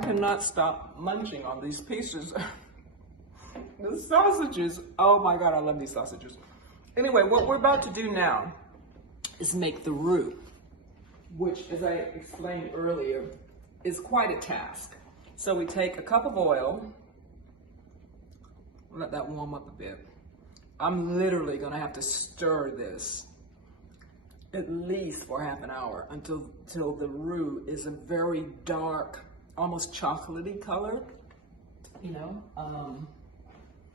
cannot stop munching on these pieces. The sausages, oh my God, I love these sausages. Anyway, what we're about to do now is make the roux, which, as I explained earlier, is quite a task. So we take a cup of oil, let that warm up a bit. I'm literally gonna have to stir this at least for half an hour until the roux is a very dark, almost chocolatey color, you know?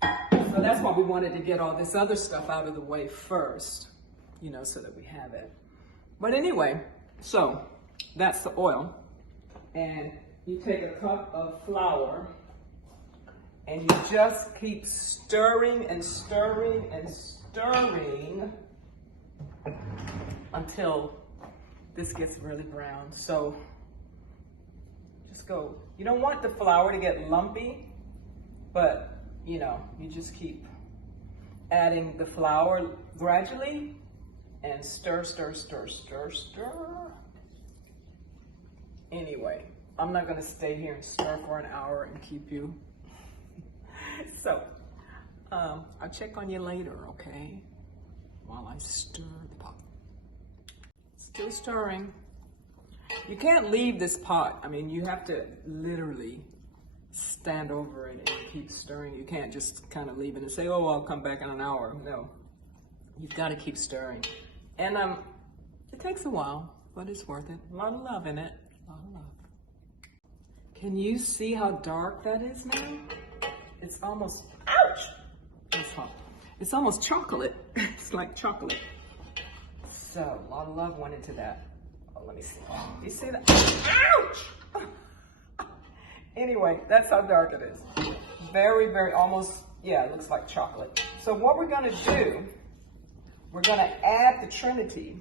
So that's why we wanted to get all this other stuff out of the way first, you know, so that we have it. But anyway, so that's the oil. And you take a cup of flour and you just keep stirring and stirring and stirring until this gets really brown. So just go. You don't want the flour to get lumpy, but you know, you just keep adding the flour gradually and stir, stir, stir, stir, stir. Anyway, I'm not gonna stay here and stir for an hour and keep you. So, I'll check on you later, okay? While I stir the pot. Still stirring. You can't leave this pot. I mean, you have to literally stand over it and keep stirring. You can't just kind of leave it and say, oh, I'll come back in an hour. No, you've got to keep stirring. And it takes a while, but it's worth it. A lot of love in it, a lot of love. Can you see how dark that is now? It's almost, ouch! It's hot. It's almost chocolate. It's like chocolate. So, a lot of love went into that. Oh, let me see. You see that? Ouch! Anyway, that's how dark it is. Very, very, almost, yeah, it looks like chocolate. So what we're gonna do, we're gonna add the Trinity,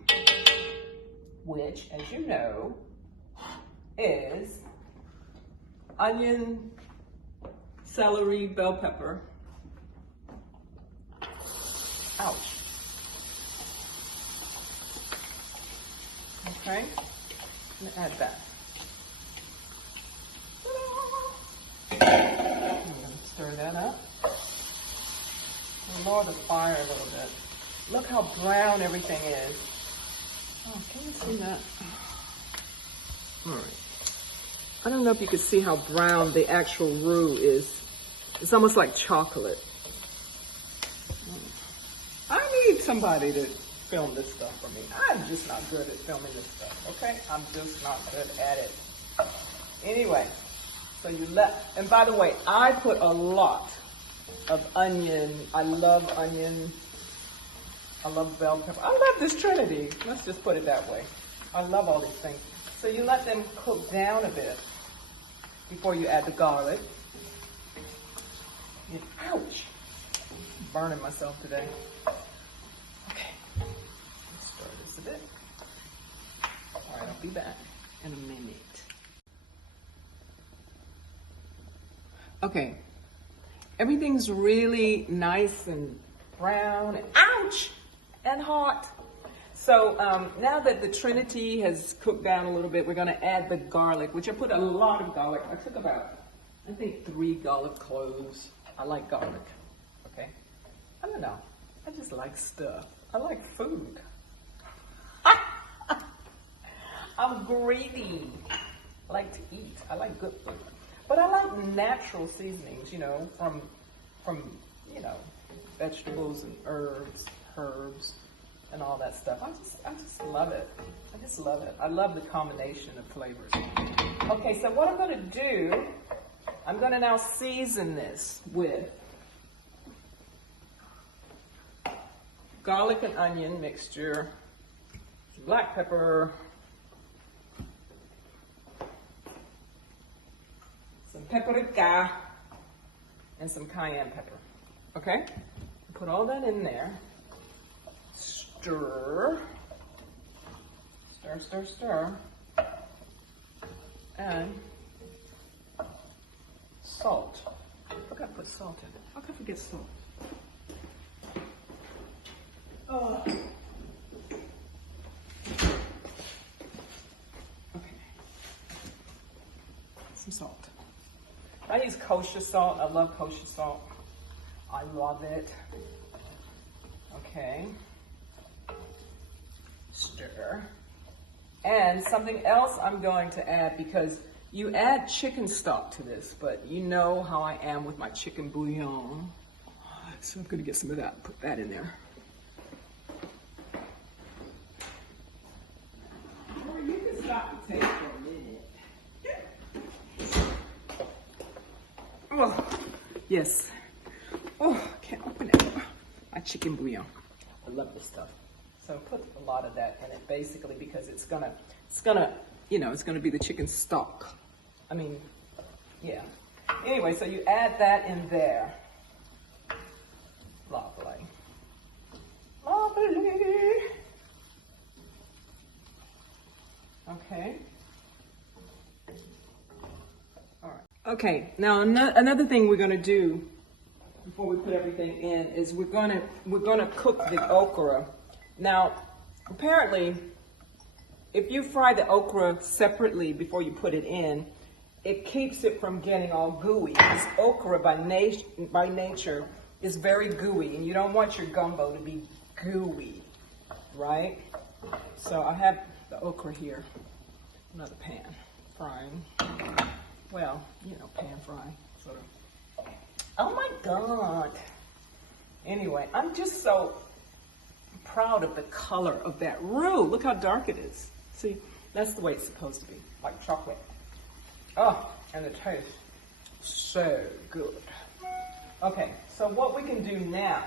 which, as you know, is onion, celery, bell pepper. Ouch. Okay, I'm gonna add that. I'm gonna stir that up. We'll lower the fire a little bit. Look how brown everything is. Oh, can you see that? All right. I don't know if you can see how brown the actual roux is. It's almost like chocolate. I need somebody to film this stuff for me. I'm just not good at filming this stuff, okay? I'm just not good at it. Anyway, so you and by the way, I put a lot of onion. I love onion. I love bell pepper. I love this Trinity. Let's just put it that way. I love all these things. So you let them cook down a bit before you add the garlic. Ouch! I'm burning myself today. Okay, let's stir this a bit. All right, I'll be back in a minute. Okay, everything's really nice and brown and ouch and hot. So now that the Trinity has cooked down a little bit, we're gonna add the garlic, which I put a lot of garlic. I took about, I think 3 garlic cloves. I like garlic, okay? I don't know, I just like stuff. I like food. I'm greedy. I like to eat, I like good food. But I like natural seasonings, you know, from you know, vegetables and herbs, and all that stuff. I just love it. I just love it. I love the combination of flavors. Okay, so what I'm gonna do, I'm gonna now season this with garlic and onion mixture, black pepper, some paprika, and some cayenne pepper. Okay? Put all that in there. Stir. Stir, stir, stir. And salt. I forgot to put salt in it. How could I forget salt? Oh. Okay. Let's some salt. I use kosher salt. I love kosher salt. I love it. Okay. Stir. And something else I'm going to add, because you add chicken stock to this, but you know how I am with my chicken bouillon. So I'm going to get some of that, put that in there. Or you can stop the tape for a minute. Oh, yes. Oh, I can't open it. My chicken bouillon. I love this stuff. So put a lot of that in it, basically, because it's gonna, you know, it's gonna be the chicken stock. I mean, yeah. Anyway, so you add that in there. Lovely. Lovely. Okay. All right. Okay, now another thing we're gonna do before we put everything in is we're gonna cook the okra. Now, apparently, if you fry the okra separately before you put it in, it keeps it from getting all gooey. Because okra by nature is very gooey, and you don't want your gumbo to be gooey, right? So I have the okra here, another pan, frying. Well, you know, pan frying, sort of. Oh my God. Anyway, I'm just so proud of the color of that roux. Look how dark it is. See, that's the way it's supposed to be, like chocolate. Oh, and the taste, so good. Okay, so what we can do now,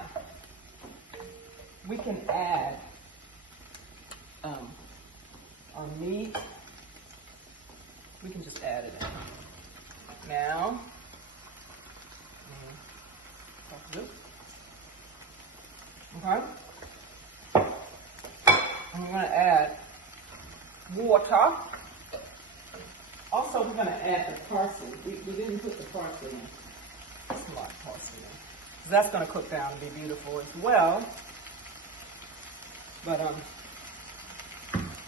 we can add our meat. We can just add it in. Now, okay. I'm going to add water. Also, we're going to add the parsley. We didn't put the parsley in. That's a lot of parsley in. So that's going to cook down and be beautiful as well. But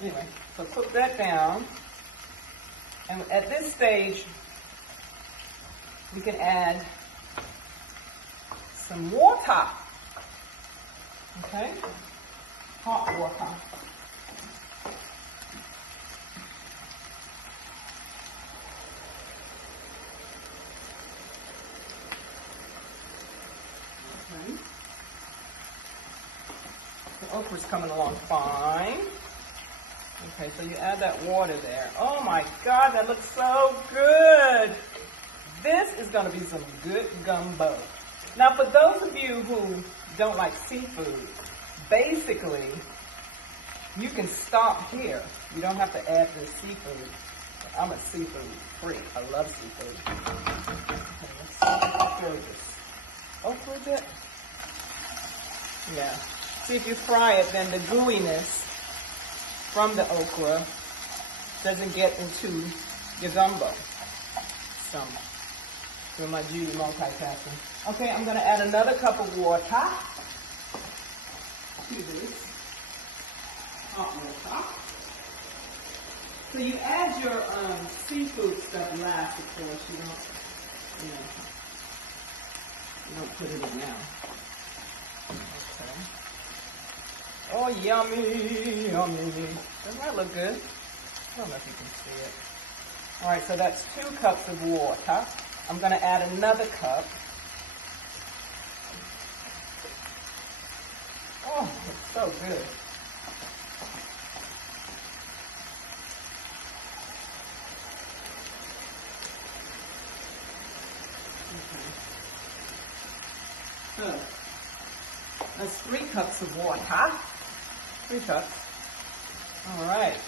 anyway, so cook that down. And at this stage, we can add some water. Okay? Hot water. Okay. The okra's coming along fine. Okay, so you add that water there. Oh my God, that looks so good. This is going to be some good gumbo. Now, for those of you who don't like seafood, basically, you can stop here. You don't have to add the seafood. I'm a seafood freak. I love seafood. Okay, let's stir this okra a bit. Yeah. See, if you fry it, then the gooiness from the okra doesn't get into your gumbo. So, for my Judy multitasking. Okay, I'm going to add another cup of water to this. Hot water. So you add your seafood stuff last, of course. You don't put it in now. Okay. Oh, yummy, yummy. Doesn't that look good? I don't know if you can see it. All right, so that's 2 cups of water. I'm going to add another cup. Oh, it's so good. So, that's 3 cups of water. 3 cups. All right.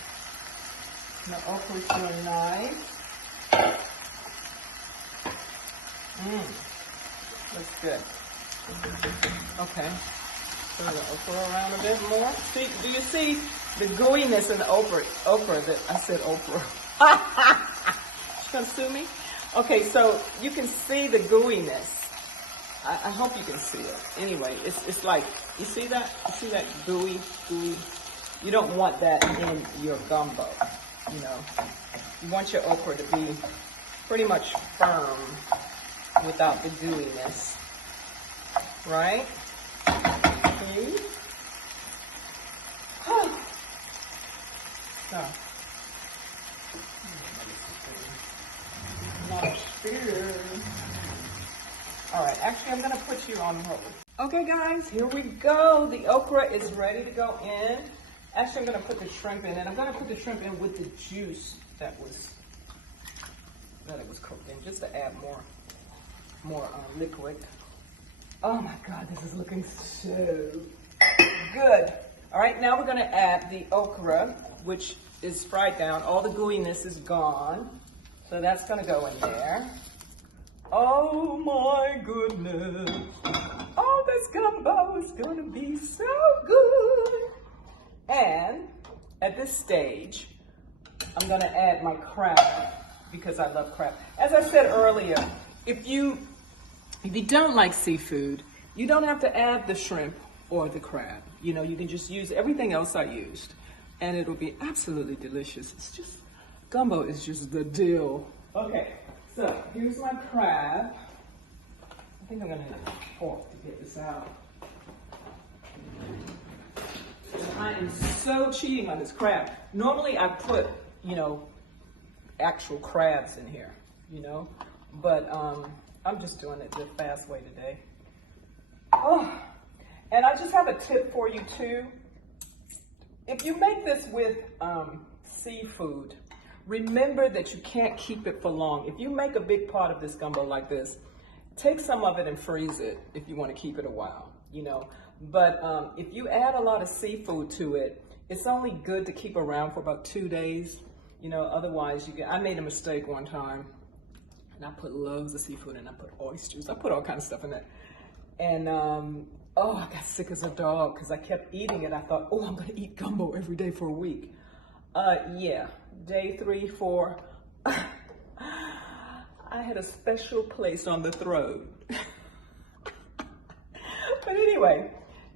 The okra is doing nice. Looks good. Okay. Throw the okra around a bit more. See, do you see the gooiness in the okra that I said okra? She's gonna sue me? Okay, so you can see the gooiness. I hope you can see it. Anyway, it's like, you see that? You see that gooey? You don't want that in your gumbo, you know. You want your okra to be pretty much firm without the gooiness, right? See? So, all right, actually I'm gonna put you on hold. Okay guys, here we go. The okra is ready to go in. Actually, I'm gonna put the shrimp in, and I'm gonna put the shrimp in with the juice that it was cooked in, just to add more liquid. Oh my God, this is looking so good. All right, now we're gonna add the okra, which is fried down. All the gooiness is gone. So that's gonna go in there. Oh my goodness. Oh, this gumbo is gonna be so good. And at this stage, I'm gonna add my crab because I love crab. As I said earlier, if you don't like seafood, you don't have to add the shrimp or the crab. You know, you can just use everything else I used and it'll be absolutely delicious. It's just, gumbo is just the deal. Okay, so here's my crab. I think I'm gonna need a fork to get this out. I am so cheating on this crab. Normally I put, you know, actual crabs in here, you know, but I'm just doing it the fast way today. Oh, and I just have a tip for you too. If you make this with seafood, remember that you can't keep it for long. If you make a big pot of this gumbo like this, take some of it and freeze it if you want to keep it a while, you know. But if you add a lot of seafood to it, it's only good to keep around for about 2 days. You know, otherwise I made a mistake one time and I put loads of seafood in. I put oysters, I put all kinds of stuff in it. And oh, I got sick as a dog because I kept eating it. I thought, oh, I'm gonna eat gumbo every day for a week. Yeah, day 3, 4, I had a special place on the throne. But anyway,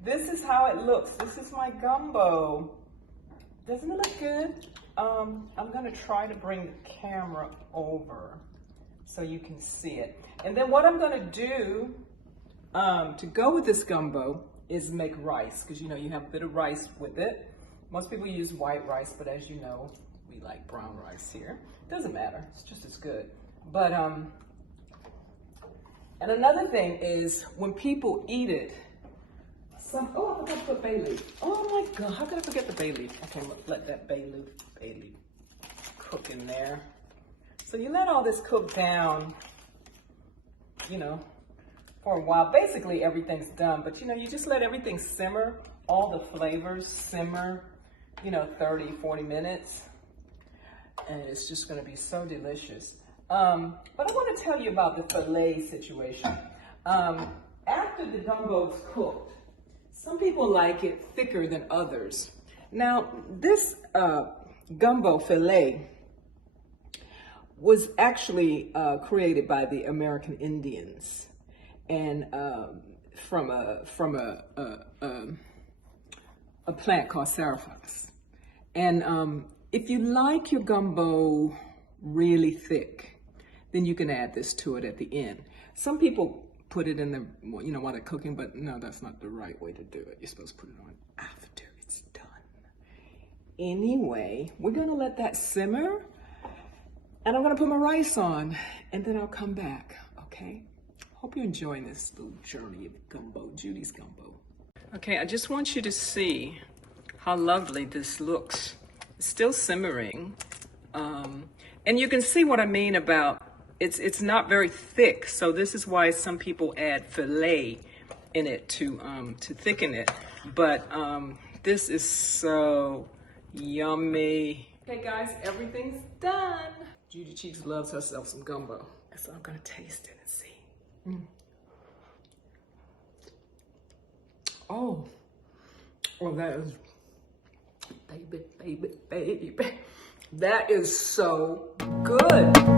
this is how it looks. This is my gumbo. Doesn't it look good? I'm gonna try to bring the camera over so you can see it. And then what I'm gonna do to go with this gumbo is make rice, because you know you have a bit of rice with it. Most people use white rice, but as you know, we like brown rice here. Doesn't matter, it's just as good. But and another thing is when people eat it, oh, I forgot to put bay leaf. Oh my God, how could I forget the bay leaf? Okay, let that bay leaf cook in there. So you let all this cook down, you know, for a while. Basically everything's done, but you know, you just let everything simmer, all the flavors simmer, you know, 30, 40 minutes. And it's just gonna be so delicious. But I wanna tell you about the filet situation. After the gumbo is cooked, some people like it thicker than others. Now, this gumbo filet was actually created by the American Indians, and from a plant called sarafas. And if you like your gumbo really thick, then you can add this to it at the end. Some people put it in the, you know, while they're cooking, but no, that's not the right way to do it. You're supposed to put it on after it's done. Anyway, we're gonna let that simmer, and I'm gonna put my rice on, and then I'll come back, okay? Hope you're enjoying this little journey of gumbo, Judy's gumbo. Okay, I just want you to see how lovely this looks. It's still simmering, and you can see what I mean about it's not very thick, so this is why some people add filet in it to thicken it. But this is so yummy. Okay, guys, everything's done. Judy Cheeks loves herself some gumbo, so I'm gonna taste it and see. Oh, that is, baby. That is so good.